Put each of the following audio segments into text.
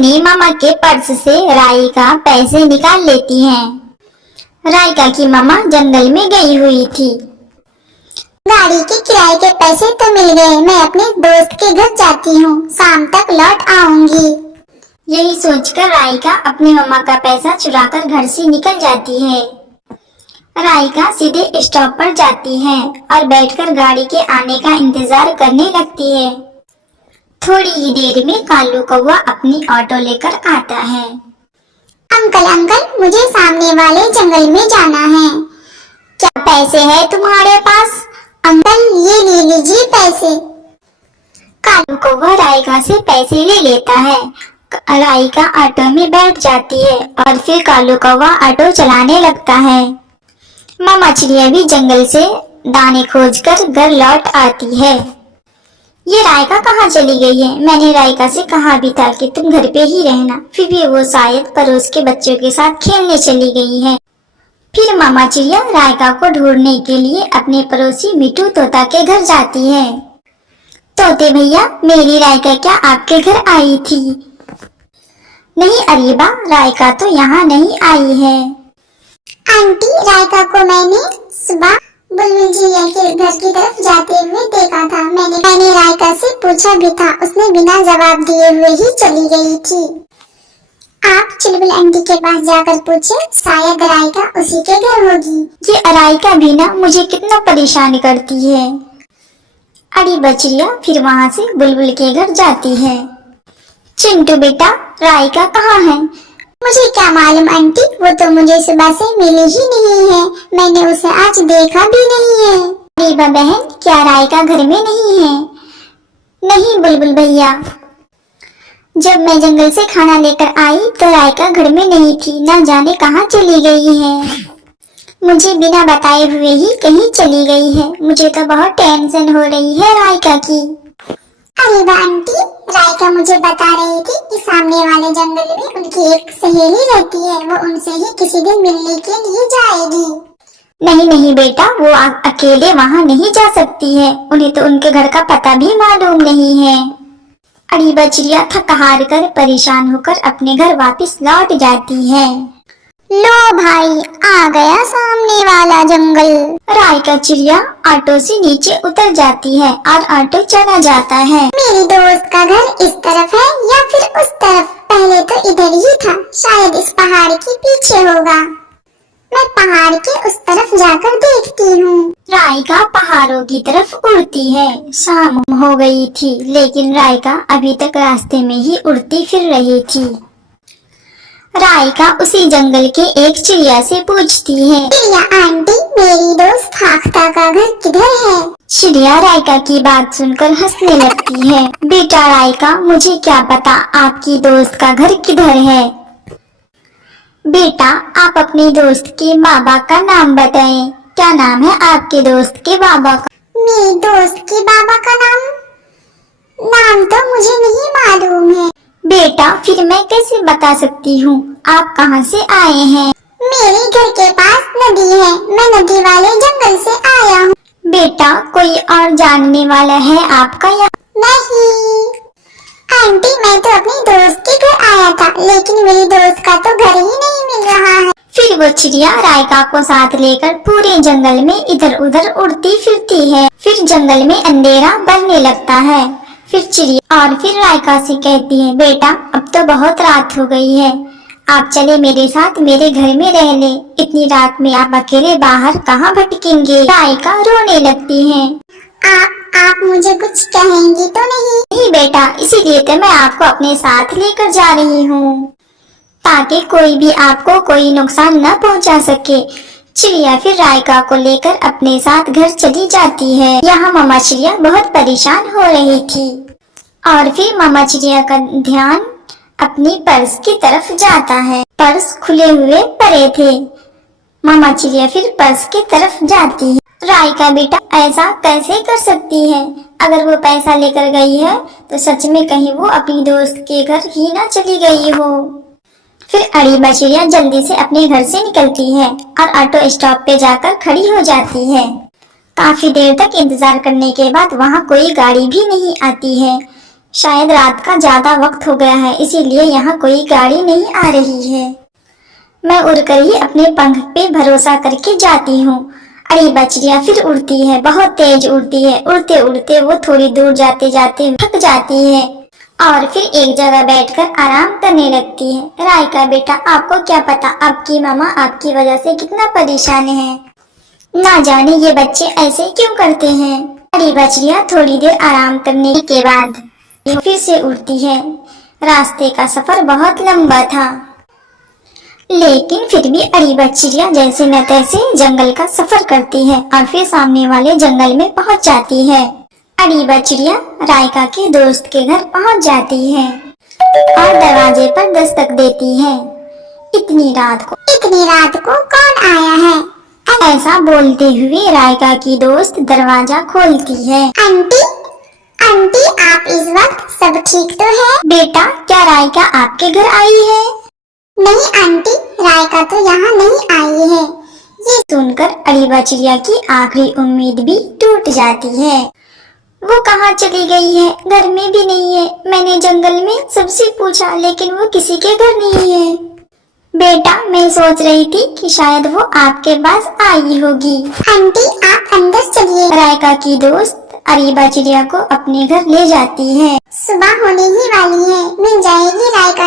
टुनटुनी मामा के पर्स से राइका पैसे निकाल लेती है। राइका की मामा जंगल में गई हुई थी। गाड़ी के किराए के पैसे तो मिल गए, मैं अपने दोस्त के घर जाती हूँ, शाम तक लौट आऊंगी। यही सोचकर राइका अपनी मामा का पैसा चुराकर घर से निकल जाती है। राइका सीधे स्टॉप पर जाती है और बैठकर गाड़ी के आने का इंतजार करने लगती है। थोड़ी ही देर में कालू कौवा अपनी ऑटो लेकर आता है। अंकल अंकल, मुझे सामने वाले जंगल में जाना है। क्या पैसे है तुम्हारे पास? अंकल ये ले लीजिए पैसे। कालू कौवा राइका से पैसे ले लेता है। राइका ऑटो में बैठ जाती है और फिर कालू कौवा ऑटो चलाने लगता है। मामा चिड़िया भी जंगल से दाने खोजकर घर लौट आती है। ये राइका कहाँ चली गई है? मैंने राइका से कहा भी था कि तुम घर पे ही रहना, फिर भी वो शायद पड़ोस के बच्चों के साथ खेलने चली गई है। फिर मामा चिड़िया राइका को ढूंढने के लिए अपने पड़ोसी मिट्टू तोता के घर जाती है। तोते भैया, मेरी राइका क्या आपके घर आई थी? नहीं अरीबा, राइका तो यहाँ नहीं आई है। आंटी, राइका को मैंने सुबह बुलबुल चिड़िया के घर की तरफ जाते हुए देखा था। मैंने राइका से पूछा भी था, उसने बिना जवाब दिए हुए ही चली गई थी। आप चुलबुल आंटी के पास जाकर पूछे, शायद राइका उसी के घर होगी। ये राइका भी ना मुझे कितना परेशान करती है। अड़ी बचरिया फिर वहाँ से बुलबुल के घर जाती है। चिंटू बेटा, राइका कहाँ है? मुझे क्या मालूम आंटी, वो तो मुझे सुबह से मिली ही नहीं है। मैंने उसे आज देखा भी नहीं है। अरीबा बहन, क्या राइका घर में नहीं है? नहीं बुलबुल भैया, जब मैं जंगल से खाना लेकर आई तो राइका घर में नहीं थी, ना जाने कहाँ चली गई है। मुझे बिना बताए हुए ही कहीं चली गई है। मुझे तो बहुत टेंशन हो रही है राइका की। अरीबा आंटी, राइका मुझे बता रही थी कि सामने वाले जंगल में उनकी एक सहेली रहती है, वो उनसे ही किसी दिन मिलने के लिए जाएगी। नहीं नहीं बेटा, वो अकेले वहाँ नहीं जा सकती है, उन्हें तो उनके घर का पता भी मालूम नहीं है। अरीबा चिड़िया थक हार कर परेशान होकर अपने घर वापस लौट जाती है। लो भाई, आ गया सामने वाला जंगल। राइका चिड़िया ऑटो से नीचे उतर जाती है और ऑटो चला जाता है। मेरी दोस्त का घर इस तरफ है या फिर उस तरफ? पहले तो इधर ही था, शायद इस पहाड़ के पीछे होगा। मैं पहाड़ के उस तरफ जाकर देखती हूँ। राइका पहाड़ों की तरफ उड़ती है। शाम हो गई थी, लेकिन राइका अभी तक रास्ते में ही उड़ती फिर रही थी। राइका उसी जंगल के एक चिड़िया से पूछती है, चिड़िया आंटी, मेरी दोस्त फाख्ता का घर किधर है? चिड़िया राइका की बात सुनकर हंसने लगती है। बेटा राइका, मुझे क्या पता आपकी दोस्त का घर किधर है। बेटा, आप अपनी दोस्त के बाबा का नाम बताएं। क्या नाम है आपके दोस्त के बाबा का? मेरी दोस्त के बाबा का नाम तो मुझे नहीं मालूम है। बेटा, फिर मैं कैसे बता सकती हूँ? आप कहाँ से आए हैं? मेरे घर के पास नदी है, मैं नदी वाले जंगल से आया हूँ। बेटा, कोई और जानने वाला है आपका यहाँ? नहीं आंटी, मैं तो अपनी दोस्त के घर आया था, लेकिन मेरी दोस्त का तो घर ही नहीं मिल रहा है। फिर वो चिड़िया राइका को साथ लेकर पूरे जंगल में इधर उधर उड़ती फिरती है। फिर जंगल में अंधेरा बढ़ने लगता है। फिर चिड़िया और फिर राइका से कहती है, बेटा अब तो बहुत रात हो गई है, आप चले मेरे साथ मेरे घर में रह ले। इतनी रात में आप अकेले बाहर कहाँ भटकेंगे? राइका रोने लगती है। आप मुझे कुछ कहेंगी तो नहीं? नहीं बेटा, इसीलिए तो मैं आपको अपने साथ लेकर जा रही हूँ, ताकि कोई भी आपको कोई नुकसान न पहुँचा सके। चिड़िया फिर राइका को लेकर अपने साथ घर चली जाती है। यहाँ मामा चिड़िया बहुत परेशान हो रही थी और फिर मामा चिड़िया का ध्यान अपनी पर्स की तरफ जाता है। पर्स खुले हुए पड़े थे। मामा चिड़िया फिर पर्स की तरफ जाती है। राइका बेटा, ऐसा कैसे कर सकती है? अगर वो पैसा लेकर गई है तो सच में कहीं वो अपनी दोस्त के घर ही ना चली गई हो। फिर अरीबा चिड़िया जल्दी से अपने घर से निकलती है और ऑटो स्टॉप पे जाकर खड़ी हो जाती है। काफी देर तक इंतजार करने के बाद वहाँ कोई गाड़ी भी नहीं आती है। शायद रात का ज्यादा वक्त हो गया है, इसीलिए यहाँ कोई गाड़ी नहीं आ रही है। मैं उड़कर ही अपने पंख पे भरोसा करके जाती हूँ। अरीबा चिड़िया फिर उड़ती है, बहुत तेज उड़ती है। उड़ते उड़ते वो थोड़ी दूर जाते जाते थक जाती है और फिर एक जगह बैठकर आराम करने लगती है। राइका बेटा, आपको क्या पता आपकी मामा आपकी वजह से कितना परेशान है। ना जाने ये बच्चे ऐसे क्यों करते हैं। अरीबा चिड़िया थोड़ी देर आराम करने के बाद फिर से उड़ती है। रास्ते का सफर बहुत लंबा था, लेकिन फिर भी अरीबा चिड़िया जैसे न तैसे जंगल का सफर करती है और फिर सामने वाले जंगल में पहुंच जाती है। अरीबा चिड़िया राइका के दोस्त के घर पहुंच जाती है और दरवाजे पर दस्तक देती है। इतनी रात को कौन आया है? ऐसा बोलते हुए राइका की दोस्त दरवाजा खोलती है। आंटी, आंटी आप इस वक्त सब ठीक तो है? बेटा, क्या राइका आपके घर आई है? नहीं आंटी, राइका तो यहाँ नहीं आई है। ये सुनकर अरीबा चिड़िया की आखिरी उम्मीद भी टूट जाती है। वो कहाँ चली गई है? घर में भी नहीं है। मैंने जंगल में सबसे पूछा, लेकिन वो किसी के घर नहीं है। बेटा, मैं सोच रही थी कि शायद वो आपके पास आई होगी। आंटी आप अंदर चलिए। राइका की दोस्त अरीबा चिड़िया को अपने घर ले जाती है। सुबह होने ही वाली है, मिल जाएगी राइका,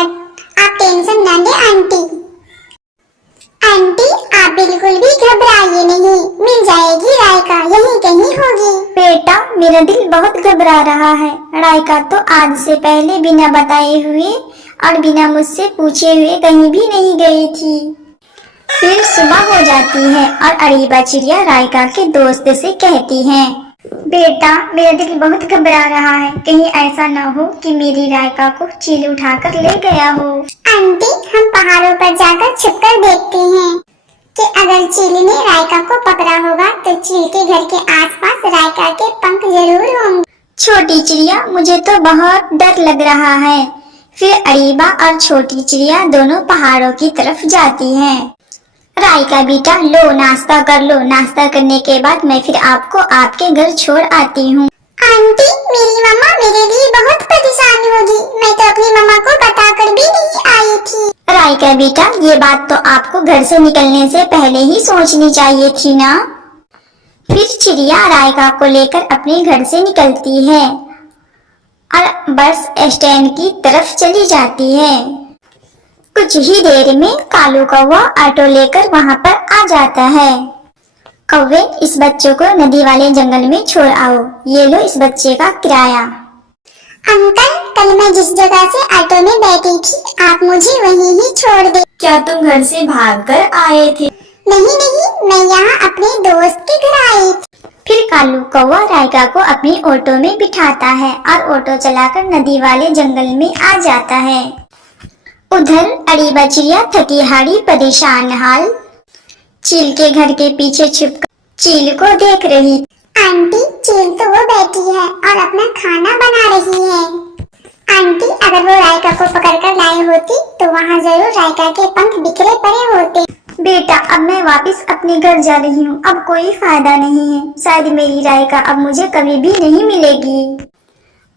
आप टेंशन ना ले आंटी। आंटी आप बिल्कुल भी घबराइए नहीं, मिल जाएगी राइका, यहीं कहीं होगी। बेटा, मेरा दिल बहुत घबरा रहा है। राइका तो आज से पहले बिना बताए हुए और बिना मुझसे पूछे हुए कहीं भी नहीं गई थी। फिर सुबह हो जाती है और अरीबा चिड़िया राइका के दोस्त से कहती है, बेटा मेरा दिल बहुत घबरा रहा है, कहीं ऐसा न हो कि मेरी राइका को चील उठाकर ले गया हो। आंटी हम पहाड़ों पर जाकर छुपकर देखते हैं कि अगर चील ने राइका को पकड़ा होगा तो चील के घर के आसपास राइका के पंख जरूर होंगे। छोटी चिड़िया, मुझे तो बहुत डर लग रहा है। फिर अरीबा और छोटी चिड़िया दोनों पहाड़ों की तरफ जाती हैं। राइका बेटा, लो नाश्ता कर लो, नाश्ता करने के बाद मैं फिर आपको आपके घर छोड़ आती हूँ। आंटी मेरी मम्मा मेरे लिए बहुत परेशान होगी, मैं तो अपनी मम्मा को बताकर भी नहीं आई थी। राइका बेटा, ये बात तो आपको घर से निकलने से पहले ही सोचनी चाहिए थी ना। फिर चिड़िया राइका को लेकर अपने घर से निकलती है और बस स्टैंड की तरफ चली जाती है। कुछ ही देर में कालू कौवा ऑटो लेकर वहाँ पर आ जाता है। कौवे, इस बच्चों को नदी वाले जंगल में छोड़ आओ, ये लो इस बच्चे का किराया। अंकल, कल मैं जिस जगह से ऑटो में बैठी थी आप मुझे वहीं ही छोड़ दे। क्या तुम घर से भागकर आए थे? नहीं नहीं, मैं यहाँ अपने दोस्त के घर आई थी। फिर कालू कौवा राइका को अपनी ऑटो में बिठाता है और ऑटो चलाकर नदी वाले जंगल में आ जाता है। उधर अरीबा चिड़िया थकी हारी परेशान हाल चील के घर के पीछे छुपकर चील को देख रही। आंटी चील तो वो बैठी है और अपना खाना बना रही है। आंटी अगर वो राइका को पकड़कर लाए होती तो वहाँ जरूर राइका के पंख बिखरे पड़े होते। बेटा, अब मैं वापस अपने घर जा रही हूँ, अब कोई फायदा नहीं है। शायद मेरी राइका अब मुझे कभी भी नहीं मिलेगी।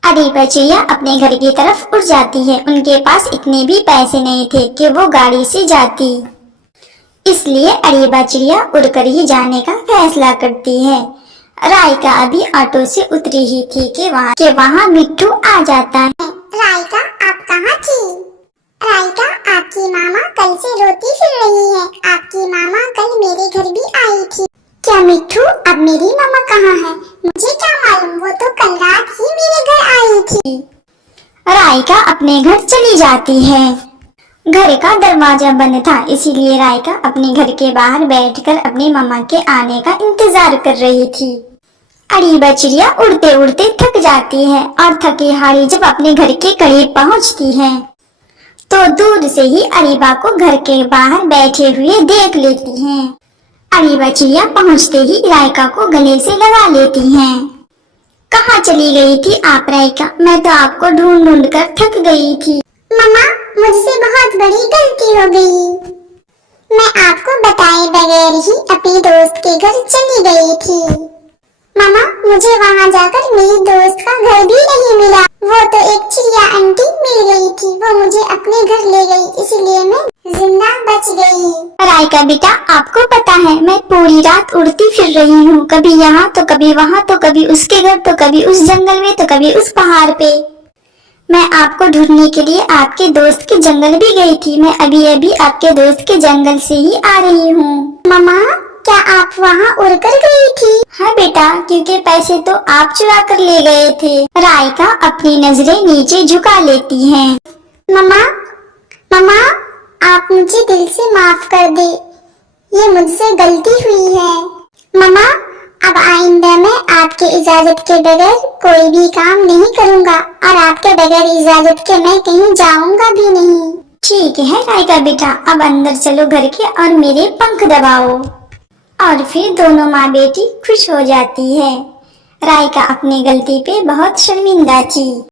अरीबा चिड़िया अपने घर की तरफ उड़ जाती है। उनके पास इतने भी पैसे नहीं थे कि वो गाड़ी से जाती, इसलिए अरीबा चिड़िया उड़कर ही जाने का फैसला करती है। राइका अभी ऑटो से उतरी ही थी कि वहाँ मिट्टू आ जाता है। राइका आप कहाँ थी? राइका आपकी मामा कल से रोती फिर रही है, आपकी मामा कल मेरे घर भी आई थी। क्या मिट्टू, अब मेरी मामा कहाँ है? मुझे क्या मालूम, वो तो कल रात ही मेरे घर आई थी। राइका अपने घर चली जाती है। घर का दरवाजा बंद था, इसीलिए राइका अपने घर के बाहर बैठकर अपनी मामा के आने का इंतजार कर रही थी। अरीबा चिड़िया उड़ते उड़ते थक जाती है और थकी हारी जब अपने घर के करीब पहुंचती है तो दूर से ही अरीबा को घर के बाहर बैठे हुए देख लेती है। अरीबा चिड़िया पहुंचते ही राइका को गले से लगा लेती हैं। कहाँ चली गई थी आप राइका? मैं तो आपको ढूंढ ढूंढ कर थक गई थी। मम्मा मुझसे बहुत बड़ी गलती हो गई, मैं आपको बताए बगैर ही अपने दोस्त के घर चली गई थी। मामा, मुझे वहाँ जाकर मेरी दोस्त का घर भी नहीं मिला। वो तो एक चिड़िया आंटी मिल गई थी, वो मुझे अपने घर ले गई, इसलिए मैं जिंदा बच गई। राइका बेटा, आपको पता है मैं पूरी रात उड़ती फिर रही हूँ, कभी यहाँ तो कभी वहाँ, तो कभी उसके घर, तो कभी उस जंगल में, तो कभी उस पहाड़ पे। मैं आपको ढूंढने के लिए आपके दोस्त के जंगल भी गई थी। मैं अभी अभी आपके दोस्त के जंगल से ही आ रही हूँ। मामा, क्या आप वहाँ उड़कर गई थी? हाँ बेटा, क्योंकि पैसे तो आप चुरा कर ले गए थे। राइका अपनी नजरें नीचे झुका लेती है। मामा, मामा, आप मुझे दिल से माफ कर दे, ये मुझसे गलती हुई है। मामा, अब आइंदा मैं आपके इजाजत के बगैर कोई भी काम नहीं करूँगा, और आपके बगैर इजाजत के मैं कहीं जाऊँगा भी नहीं। ठीक है राइका बेटा, अब अंदर चलो घर के और मेरे पंख दबाओ। और फिर दोनों माँ बेटी खुश हो जाती है। राइका अपनी गलती पे बहुत शर्मिंदा थी।